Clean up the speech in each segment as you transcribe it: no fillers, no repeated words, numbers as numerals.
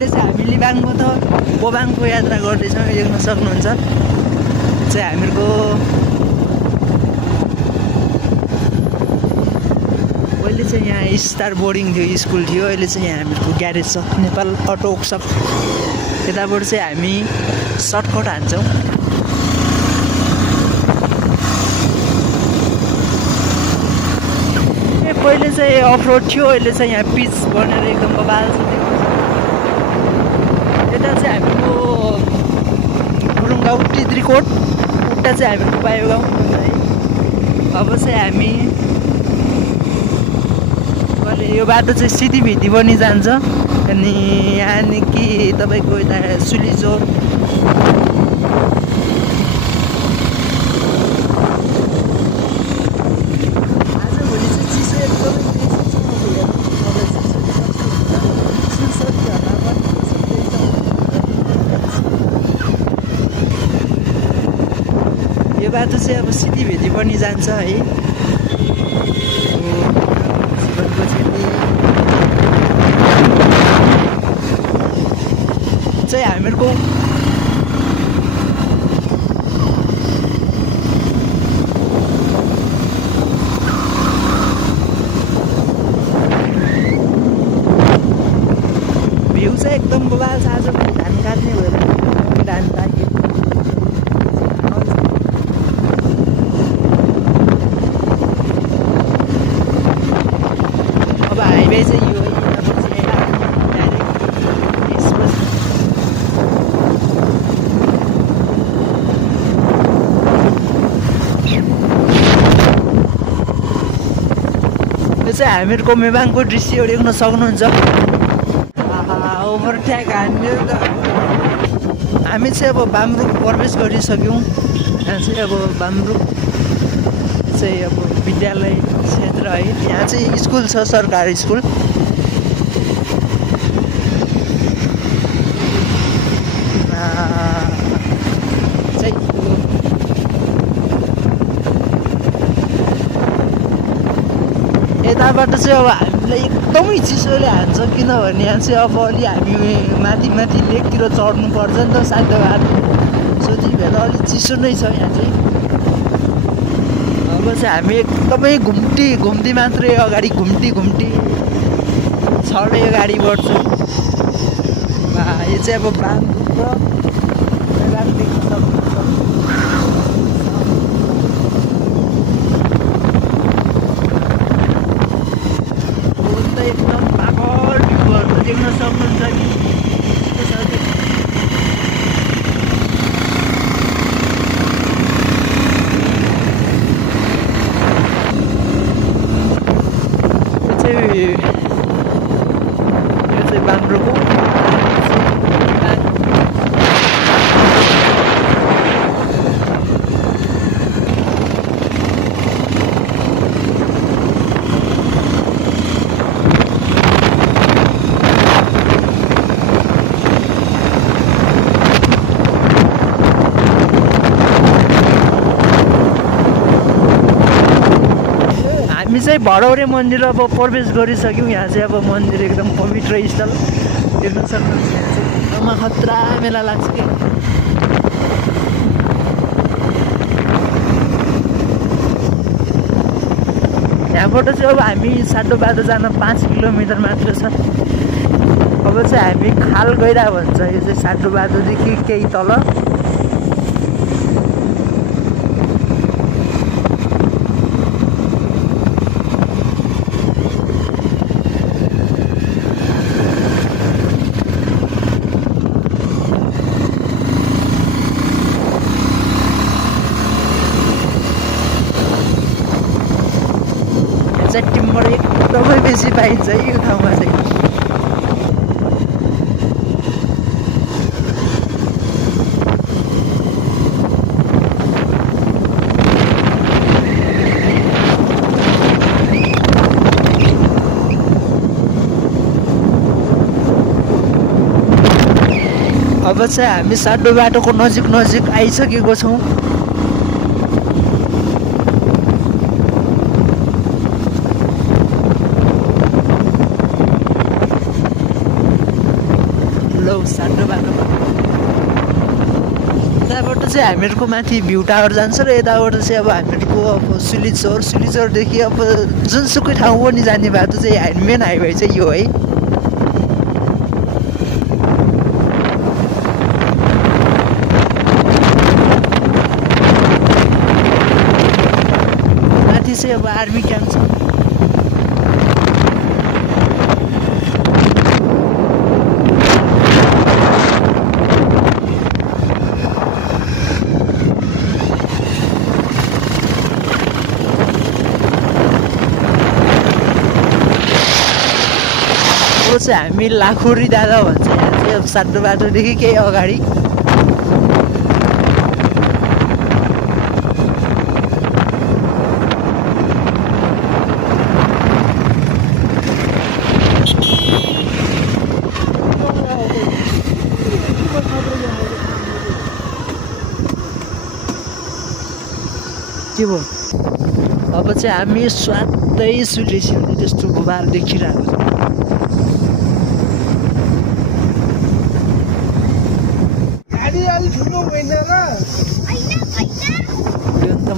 हामी लिबाङबाट बोबाङको यात्रा गर्दैछौँ। देख्न सक्नुहुन्छ चाहिँ हामीहरूको पहिले चाहिँ यहाँ स्टार बोर्डिङ थियो, स्कुल थियो। अहिले चाहिँ यहाँ हामीहरूको ग्यारेज छ, नेपाल अटो वर्कसप। यताबाट चाहिँ हामी सर्टकट हान्छौँ। पहिले चाहिँ अफ रोड थियो, अहिले चाहिँ यहाँ पिच बनेर एकदम बबाल छ। यता चाहिँ हाम्रो गुरुङ गाउँ तित्रीकोट, उता चाहिँ हाम्रो पायो गाउँ है। अब चाहिँ हामी यो बाटो चाहिँ सिधीभिदी पनि जान्छ। अनि यहाँदेखि तपाईँको यता सुलिचोक बाटो चाहिँ अब सिधीभिदी पनि जान्छ है। जीवनको क्षति चाहिँ हामीहरूको भ्यू चाहिँ एकदम बबाल छ। आज धान काट्ने भएर धान काट्यो। हामीहरूको मेबाङको दृश्य देख्न सक्नुहुन्छ। ओभरट्याक हान्यो त। हामी चाहिँ अब बामरुक प्रवेश गरिसक्यौँ। यहाँ चाहिँ अब बामरुक चाहिँ अब विद्यालय क्षेत्र है। यहाँ चाहिँ स्कुल छ, सरकारी स्कुल। यताबाट चाहिँ अब हामीलाई एकदमै चिसोले हान्छ, किनभने यहाँ चाहिँ अब अलि हामी माथि लेकतिर चढ्नु पर्छ नि त साइडबाट। सो त्यही भएर अलिक चिसो नै छ यहाँ चाहिँ। अब चाहिँ हामी एकदमै घुम्ती मात्रै अगाडि घुम्टी छडै गाडी बढ्छौँ। यो चाहिँ अब बामरुक देख्न सक्नुहुन्छ। एकदम पागल भ्यूहरू देख्न सक्नुहुन्छ कि यो चाहिँ बामरुकको चाहिँ भडौरे मन्दिर अब प्रवेश गरिसक्यौँ। यहाँ चाहिँ अब मन्दिर एकदम पवित्र स्थल देख्न सक्नुहुन्छ। यहाँ चाहिँ घुम्नमा खतरा मेला लाग्छ कि। यहाँबाट चाहिँ अब हामी साटोबाटो जान 5 किलोमिटर मात्र छ। अब चाहिँ हामी खाल गइरा भन्छ। यो चाहिँ साटोबाटोदेखि केही तल। टिम्बर एकदमै बेसी पाइन्छ यो ठाउँमा चाहिँ। अब चाहिँ हामी साटो बाटोको नजिक आइसकेको छौँ। बाटो सानो बाटो यताबाट चाहिँ हामीहरूको माथि भ्यू टावर जान्छ र यताबाट चाहिँ अब हामीहरूको अब सिलिचरदेखि अब जुनसुकै ठाउँ पनि जाने बाटो चाहिँ मेन हाइवे चाहिँ यो है। माथि चाहिँ अब आर्मी क्याम्प छ। चाहिँ हामी लाखुरी दादा भन्छ यहाँ चाहिँ अब सानो बाटोदेखि केही अगाडि। के भयो अब चाहिँ हामी स्वादै सुटेसिउने त्यस्तो भुवार देखिरहेको छ।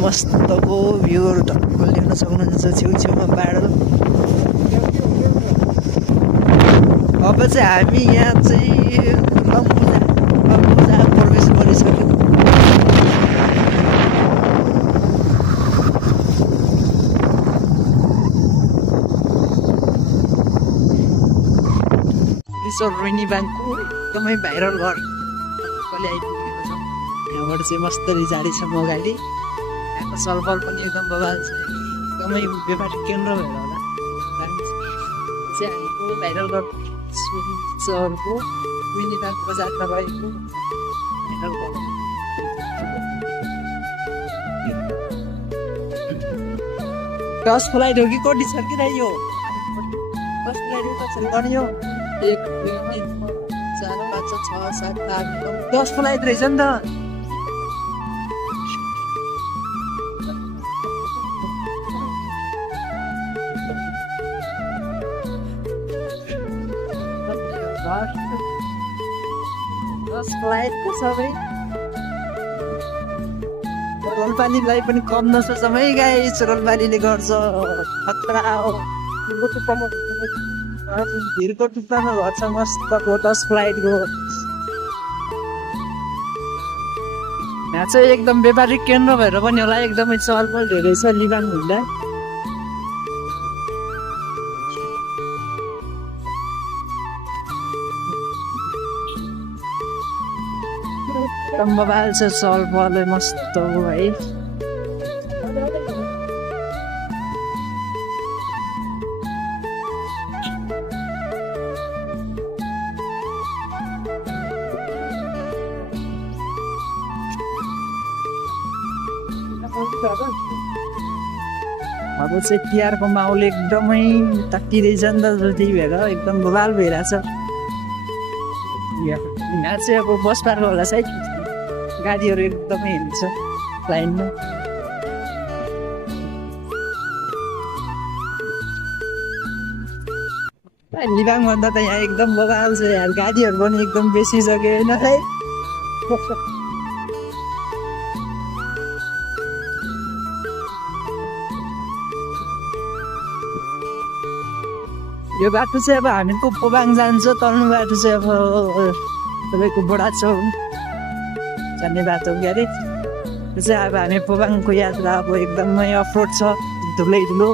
मस्तको भ्यूहरू टक्क लेख्न सक्नुहुन्छ छेउछेउमा बाटो। अब चाहिँ हामी यहाँ चाहिँ लम्बुजा प्रवेश गरिसक्यौँ। रोहिणी ब्याङ्कको एकदमै भाइरल घर कहिले आइपुगेको छ। यहाँबाट चाहिँ मस्तरी जाडीसम्म अगाडि सलफल पनि एकदम बवाल छ। एकदमै व्यापारिक केन्द्र भएर होला चाहिँ हामीको भाइरल घर सहरको रोहिणी ब्याङ्क बजारमा रहेको भाइरल घर। दस फ्लाइट हो कि कति छ कि यो 10 फ्लाइट कसरी गर्ने हो? 1 2 3 4 5 6 7 8 9 10 फ्लाइट रहेछ नि त। फ्लाइट सबै रोलपालीलाई पनि कम नसोचौँ है गाइस। रोलपालीले गर्छ खतरा हो। भिरको टुप्पामा घर छ मस्तको 10 फ्लाइटको। यहाँ चाहिँ एकदम व्यापारिक केन्द्र भएर पनि होला एकदमै चहलपहल धेरै छ लिबाङ हुँदा। बवाल छ चहलपहल मस्त हो है। अब चाहिँ तिहारको माहौल एकदमै तातिँदैछ नि त त्यही भएर एकदम बवाल भइरहेछ। यहाँ चाहिँ अब बस पार्क होला साइड गाडीहरू एकदमै हिँड्छ लाइनमा। लिबाङ भन्दा त यहाँ एकदम बवाल छ यार। गाडीहरू पनि एकदम बेसी छ कि होइन है। यो बाटो चाहिँ अब हामीको पोबाङ जान्छ। तल्लो बाटो चाहिँ अब तपाईँको बुढाचौक जाने बाटो के अरे। त्यो चाहिँ अब हामी पोबाङको यात्रा अब एकदमै अफरोड छ धुलै धुलो।